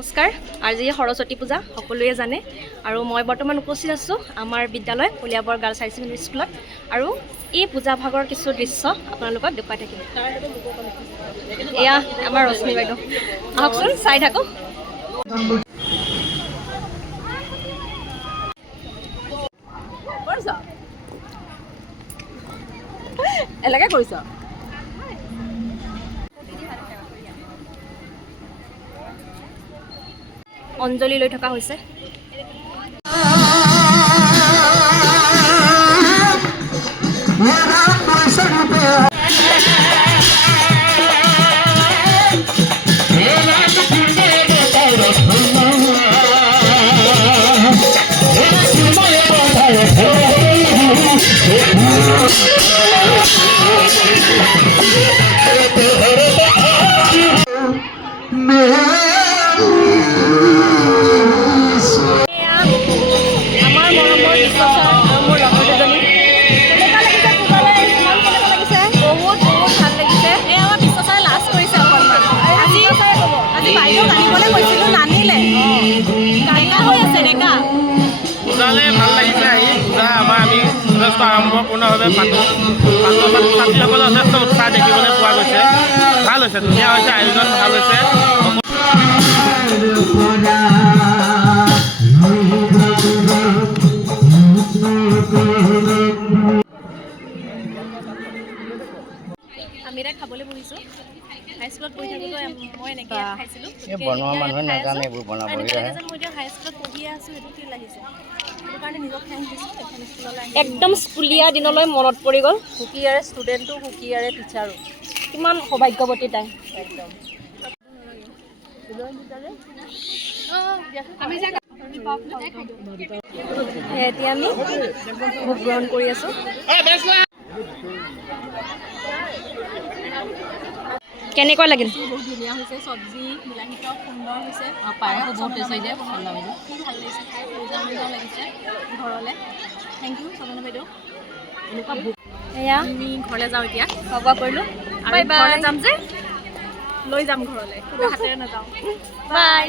নমস্কাৰ। আজি সৰস্বতী পূজা সকলোৱে জানে আৰু মই বৰ্তমান উপস্থিত আছোঁ আমাৰ বিদ্যালয় কলিয়াবৰ গাৰ্লছ হাই ছেকেণ্ডেৰী স্কুলত আৰু এই পূজা ভাগৰ কিছু দৃশ্য আপোনালোকক দেখুৱাই থাকিম। এয়া আমাৰ ৰশ্মি বাইদেউ, আহকচোন চাই থাকোঁ। এলাকে কৰিছ অঞ্জলি লৈ থকা হৈছে। আৰম্ভপূৰ্ণভাৱে পাতোঁ ছাত্ৰীসকলৰ যথেষ্ট উৎসাহ দেখিবলৈ পোৱা গৈছে। ভাল হৈছে, ধুনীয়া হৈছে, আয়োজন ভাল হৈছে। আমি এতিয়া খাবলৈ বহিছোঁ। হাইস্কুলত পঢ়ি থাকোঁতে মই এনেকৈ খাইছিলোঁ। বনোৱা মানুহে নাজানে এইবোৰ বনাব। মই এতিয়া হাইস্কুলত পঢ়িয়ে আছোঁ, সেইটো ফিল আহিছে। সেইটো কাৰণে নিজক থেংক দিছোঁ এখন স্কুললৈ। একদম স্কুলীয়া দিনলৈ মনত পৰি গ'ল। সুকীয়াৰে ষ্টুডেণ্টো, সুকীয়াৰে টিচাৰো। কিমান সৌভাগ্যৱতী তাই। একদম এতিয়া আমি ভোগ গ্ৰহণ কৰি আছোঁ। কেনেকুৱা লাগিল? বহুত ধুনীয়া হৈছে, চব্জি বিলাহীটো সুন্দৰ হৈছে, পায়সো বহুত টেষ্ট হৈছে, ভাল লাগিছে, ভাল লাগিছে, খাই মজা লাগিছে ঘৰলৈ। থেংক ইউ সজনা বাইদেউ। এনেকুৱা ভোক। এয়া আমি ঘৰলৈ যাওঁ এতিয়া, খোৱা বোৱা কৰিলোঁ। Bye bye. ঘৰলৈ যাম যে লৈ যাম ঘৰলৈ, হাতেৰে নাযাওঁ। বাই।